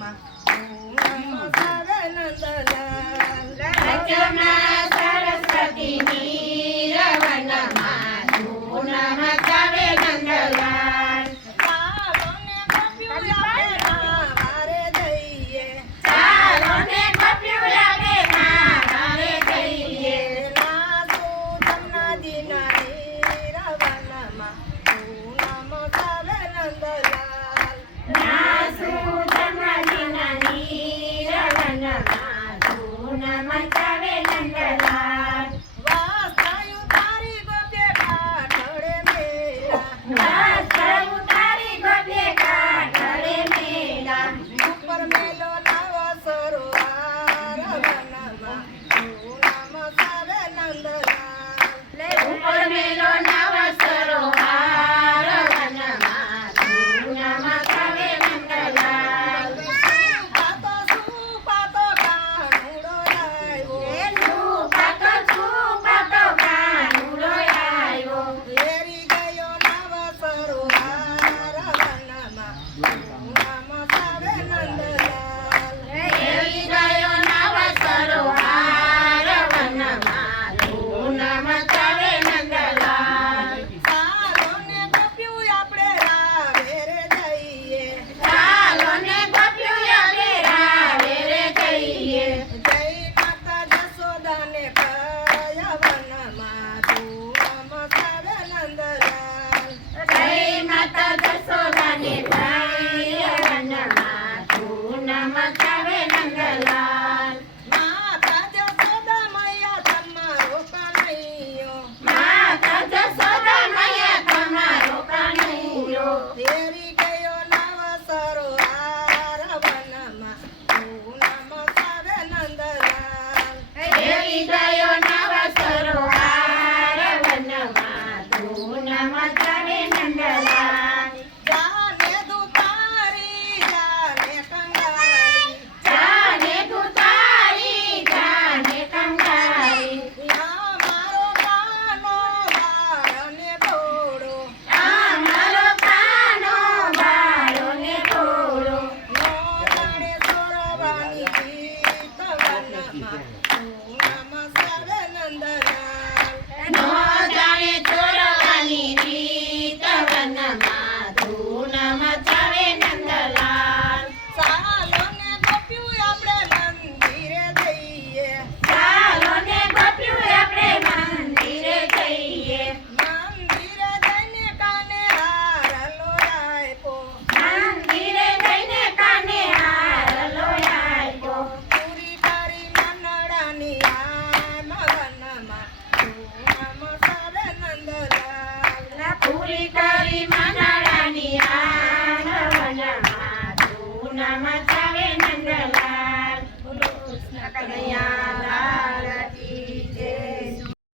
વનમાં નમસાવે નંદલાલ રચના સરસ્વતીની રવનમાં ધૂન મચાવે નંદલાલ ચાલો ને ગોપ્યું આપણે વારે જઈએ ચાલો ને ગોપ્યું આપણે વારે જઈએ નાસુ જમનાજીના રવનમાં નમસાવે નંદલાલ નાસુ જમનાજીના રવનમાં ધૂન મચાવે નંદલાલ વાસ્તયું તારી ગોપે કાઠળે મેલા વાસ્તવ તારી ગોપે કાઠળે મેલા ઉપર મેલો નવ સરોવર વનમાં નમસાવે નંદલાલ ઉપર મેલો નવ સરોવર વનમાં ધૂન મચાવે નંદલાલ સુપાતો કાનુડો આવ્યો છુપાતો કાનુડો આવ્યો લેરી ગયો નવ સરોવર વનમાં નમસાવે નંદલાલ એવી ગયો નવ સરોવર વનમાં ધૂન મચાવે નંદલાલ ચાલો ને ગોપ્યું આપણે રાવેરે જઈએ ચાલો ને ગોપ્યું આપણે રાવેરે જઈએ જય માતા જશોદાને કયા વનમાં નમસાવે નંદલાલ જય માતા જશોદાને કયા વનમાં ધૂન મચાવે નંદલાલ માતા જશોદા મૈયા તમારો કનૈયો માતા જશોદા મૈયા તમારો કનૈયો તેરી ગયો નવ સરોવર વનમાં નમસાવે નંદલાલ એવી ગયો નવ સરોવર વનમાં ધૂન મચાવે નંદલાલ જાને દુતારી જાને કંગાળી જાને તુતારી જાને કંગાળી ના મારો કાનો બાળને ભોળો અમારો કાનો બાળો ને ભોળો નો જાણે સોરવાની ગીત વનમાં નમસાવે નંદલાલ નો જાણે ચોરવાની રીત વનમાં ધૂન મચાવે નંદલાલ ચાલો ને ગોપ્યું આપણે મંદિરે જઈએ ચાલો ને ગોપ્યું આપણે મંદિરે જઈએ મંદિરે જઈને કાને હાર લોરાયપો મંદિરે જઈને કાને હાર લોયાયો પૂરી કરી મનડાની આમ વનમાં નમસાવે નંદલાલ પૂરી